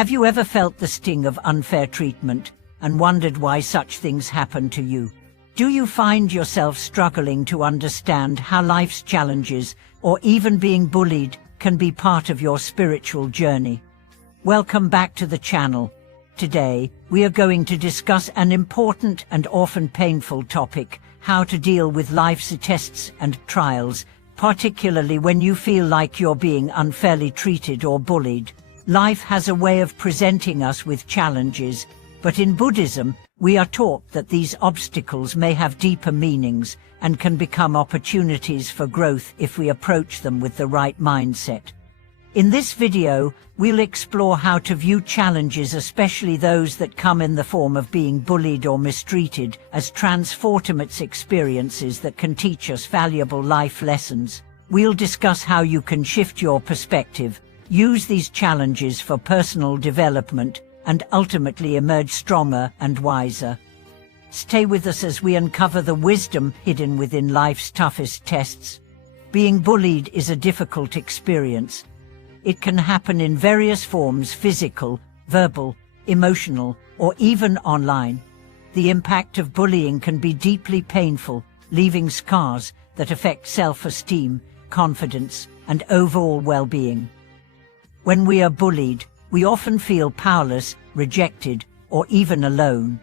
Have you ever felt the sting of unfair treatment and wondered why such things happen to you? Do you find yourself struggling to understand how life's challenges, or even being bullied, can be part of your spiritual journey? Welcome back to the channel. Today, we are going to discuss an important and often painful topic: how to deal with life's tests and trials, particularly when you feel like you're being unfairly treated or bullied. Life has a way of presenting us with challenges, but in Buddhism, we are taught that these obstacles may have deeper meanings and can become opportunities for growth if we approach them with the right mindset. In this video, we'll explore how to view challenges, especially those that come in the form of being bullied or mistreated, as transformative experiences that can teach us valuable life lessons. We'll discuss how you can shift your perspective, use these challenges for personal development, and ultimately emerge stronger and wiser. Stay with us as we uncover the wisdom hidden within life's toughest tests. Being bullied is a difficult experience. It can happen in various forms: physical, verbal, emotional, or even online. The impact of bullying can be deeply painful, leaving scars that affect self-esteem, confidence, and overall well-being. When we are bullied, we often feel powerless, rejected, or even alone.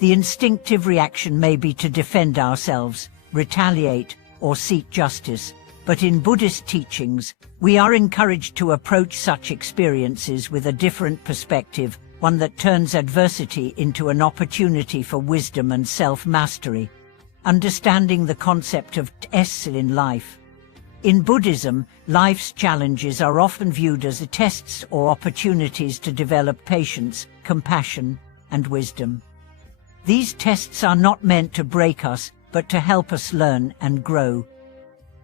The instinctive reaction may be to defend ourselves, retaliate, or seek justice. But in Buddhist teachings, we are encouraged to approach such experiences with a different perspective, one that turns adversity into an opportunity for wisdom and self-mastery. Understanding the concept of tests in life. In Buddhism, life's challenges are often viewed as tests or opportunities to develop patience, compassion, and wisdom. These tests are not meant to break us, but to help us learn and grow.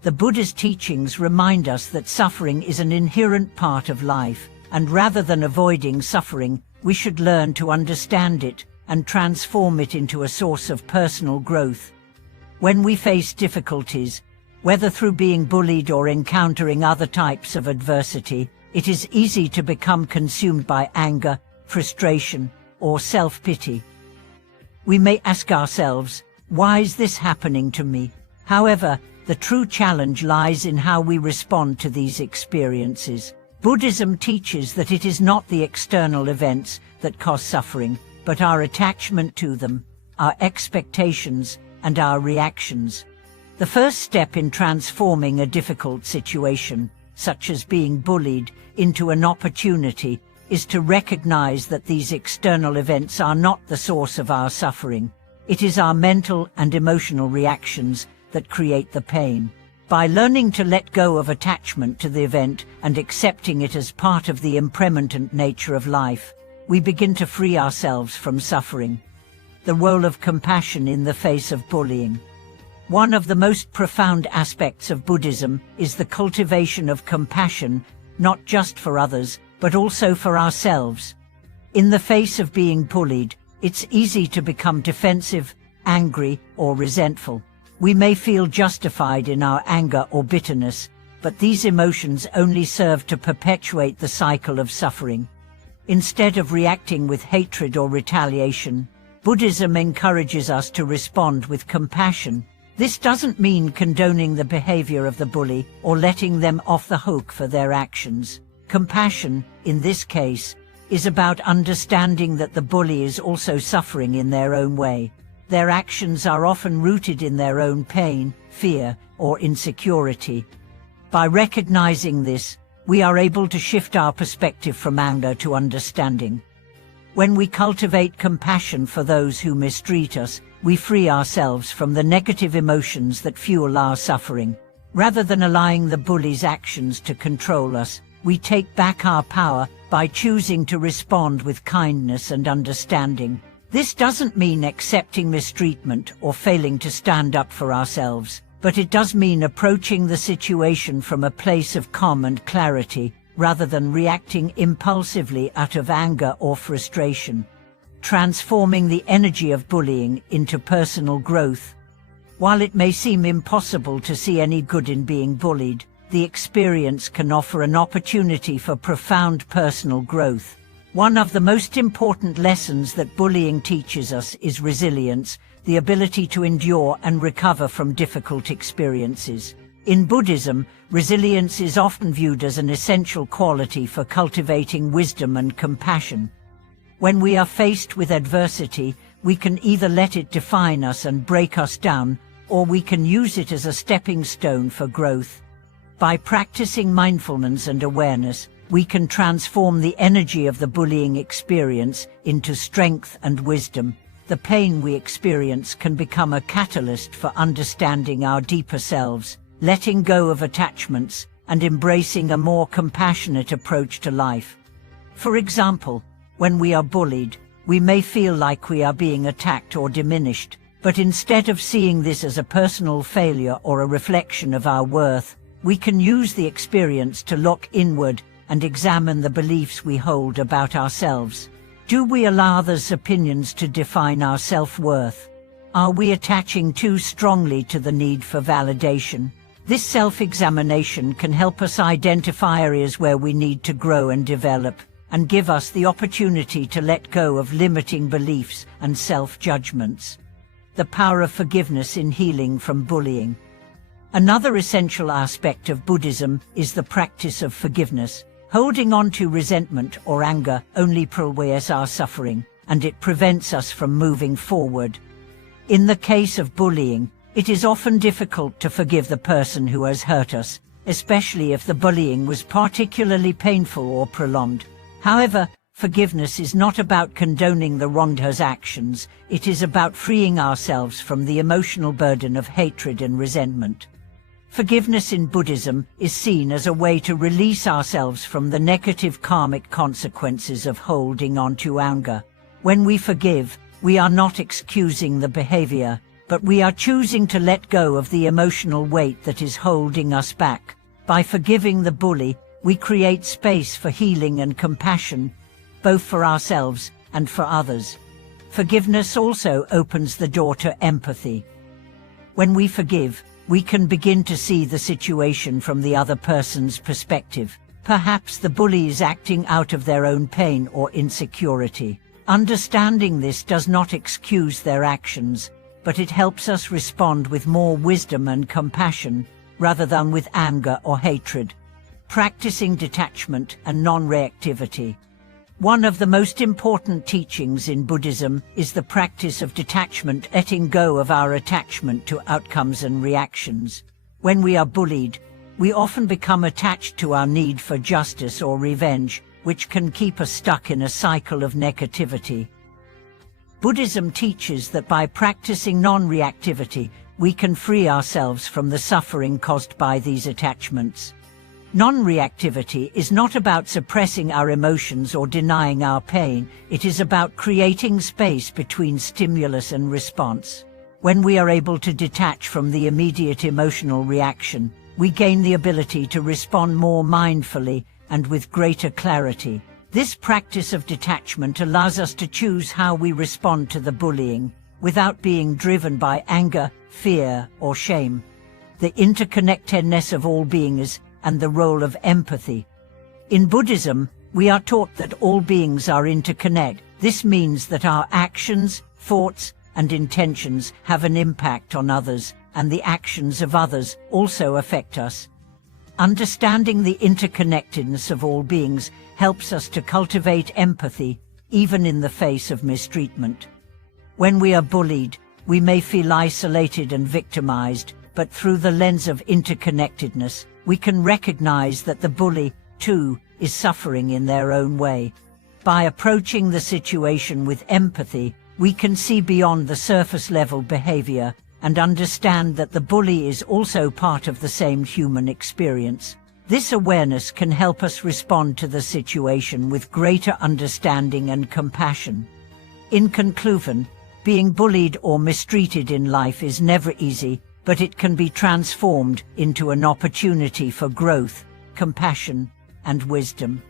The Buddha's teachings remind us that suffering is an inherent part of life, and rather than avoiding suffering, we should learn to understand it and transform it into a source of personal growth. When we face difficulties, whether through being bullied or encountering other types of adversity, it is easy to become consumed by anger, frustration, or self-pity. We may ask ourselves, why is this happening to me? However, the true challenge lies in how we respond to these experiences. Buddhism teaches that it is not the external events that cause suffering, but our attachment to them, our expectations, and our reactions. The first step in transforming a difficult situation, such as being bullied, into an opportunity, is to recognize that these external events are not the source of our suffering. It is our mental and emotional reactions that create the pain. By learning to let go of attachment to the event and accepting it as part of the impermanent nature of life, we begin to free ourselves from suffering. The role of compassion in the face of bullying. One of the most profound aspects of Buddhism is the cultivation of compassion, not just for others, but also for ourselves. In the face of being bullied, it's easy to become defensive, angry, or resentful. We may feel justified in our anger or bitterness, but these emotions only serve to perpetuate the cycle of suffering. Instead of reacting with hatred or retaliation, Buddhism encourages us to respond with compassion. This doesn't mean condoning the behavior of the bully or letting them off the hook for their actions. Compassion, in this case, is about understanding that the bully is also suffering in their own way. Their actions are often rooted in their own pain, fear, or insecurity. By recognizing this, we are able to shift our perspective from anger to understanding. When we cultivate compassion for those who mistreat us, we free ourselves from the negative emotions that fuel our suffering. Rather than allowing the bully's actions to control us, we take back our power by choosing to respond with kindness and understanding. This doesn't mean accepting mistreatment or failing to stand up for ourselves, but it does mean approaching the situation from a place of calm and clarity, rather than reacting impulsively out of anger or frustration. Transforming the energy of bullying into personal growth. While it may seem impossible to see any good in being bullied, the experience can offer an opportunity for profound personal growth. One of the most important lessons that bullying teaches us is resilience, the ability to endure and recover from difficult experiences. In Buddhism, resilience is often viewed as an essential quality for cultivating wisdom and compassion. When we are faced with adversity, we can either let it define us and break us down, or we can use it as a stepping stone for growth. By practicing mindfulness and awareness, we can transform the energy of the bullying experience into strength and wisdom. The pain we experience can become a catalyst for understanding our deeper selves, letting go of attachments, and embracing a more compassionate approach to life. For example, when we are bullied, we may feel like we are being attacked or diminished, but instead of seeing this as a personal failure or a reflection of our worth, we can use the experience to look inward and examine the beliefs we hold about ourselves. Do we allow others' opinions to define our self-worth? Are we attaching too strongly to the need for validation? This self-examination can help us identify areas where we need to grow and develop, and give us the opportunity to let go of limiting beliefs and self-judgments. The power of forgiveness in healing from bullying. Another essential aspect of Buddhism is the practice of forgiveness. Holding on to resentment or anger only prolongs our suffering, and it prevents us from moving forward. In the case of bullying, it is often difficult to forgive the person who has hurt us, especially if the bullying was particularly painful or prolonged. However, forgiveness is not about condoning the wrongdoer's actions, it is about freeing ourselves from the emotional burden of hatred and resentment. Forgiveness in Buddhism is seen as a way to release ourselves from the negative karmic consequences of holding on to anger. When we forgive, we are not excusing the behavior, but we are choosing to let go of the emotional weight that is holding us back. By forgiving the bully, we create space for healing and compassion, both for ourselves and for others. Forgiveness also opens the door to empathy. When we forgive, we can begin to see the situation from the other person's perspective. Perhaps the bully is acting out of their own pain or insecurity. Understanding this does not excuse their actions, but it helps us respond with more wisdom and compassion, rather than with anger or hatred. Practicing detachment and non-reactivity. One of the most important teachings in Buddhism is the practice of detachment, letting go of our attachment to outcomes and reactions. When we are bullied, we often become attached to our need for justice or revenge, which can keep us stuck in a cycle of negativity. Buddhism teaches that by practicing non-reactivity, we can free ourselves from the suffering caused by these attachments. Non-reactivity is not about suppressing our emotions or denying our pain, it is about creating space between stimulus and response. When we are able to detach from the immediate emotional reaction, we gain the ability to respond more mindfully and with greater clarity. This practice of detachment allows us to choose how we respond to the bullying, without being driven by anger, fear, or shame. The interconnectedness of all beings and the role of empathy. In Buddhism, we are taught that all beings are interconnected. This means that our actions, thoughts, and intentions have an impact on others, and the actions of others also affect us. Understanding the interconnectedness of all beings helps us to cultivate empathy, even in the face of mistreatment. When we are bullied, we may feel isolated and victimized, but through the lens of interconnectedness, we can recognize that the bully, too, is suffering in their own way. By approaching the situation with empathy, we can see beyond the surface-level behavior and understand that the bully is also part of the same human experience. This awareness can help us respond to the situation with greater understanding and compassion. In conclusion, being bullied or mistreated in life is never easy, but it can be transformed into an opportunity for growth, compassion, and wisdom.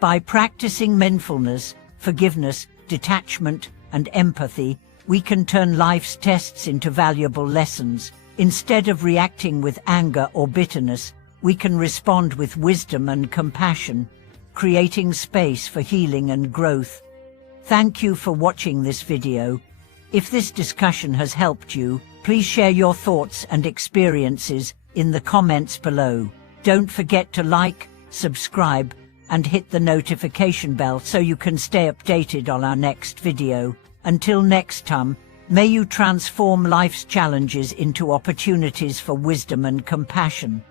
By practicing mindfulness, forgiveness, detachment, and empathy, we can turn life's tests into valuable lessons. Instead of reacting with anger or bitterness, we can respond with wisdom and compassion, creating space for healing and growth. Thank you for watching this video. If this discussion has helped you, please share your thoughts and experiences in the comments below. Don't forget to like, subscribe, and hit the notification bell so you can stay updated on our next video. Until next time, may you transform life's challenges into opportunities for wisdom and compassion.